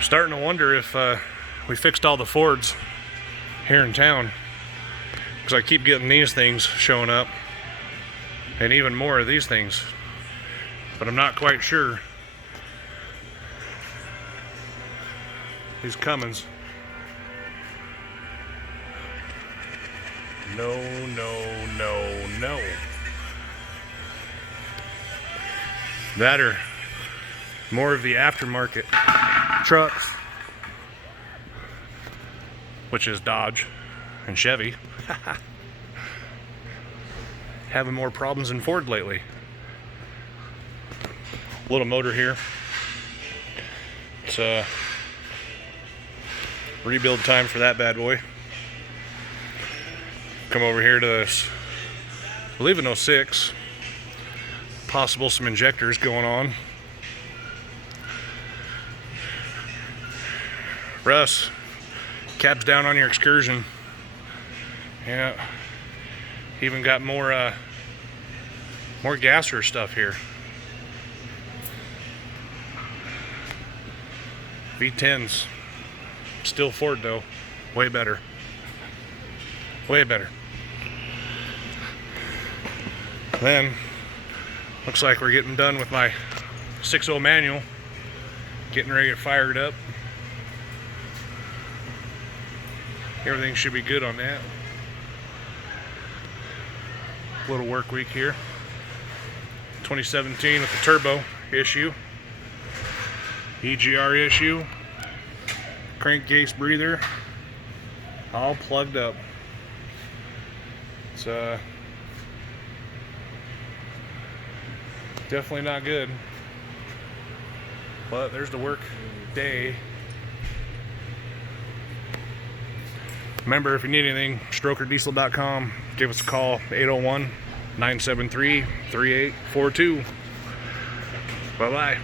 Starting to wonder if we fixed all the Fords here in town, because I keep getting these things showing up and even more of these things, but I'm not quite sure. These Cummins, no. That are more of the aftermarket trucks, which is Dodge and Chevy, having more problems than Ford lately. Little motor here. It's rebuild time for that bad boy. Come over here to this, I believe an 06. Possible some injectors going on. Russ, cabs down on your excursion. Yeah, even got more gasser stuff here. V10s, still Ford though, way better. Way better. Then, looks like we're getting done with my 6.0 manual. Getting ready to get fired up. Everything should be good on that. Little work week here. 2017 with the turbo issue. EGR issue. Crankcase breather. All plugged up. It's definitely not good. But there's the work day. Remember, if you need anything, strokerdiesel.com. Give us a call, 801-973-3842. Bye-bye.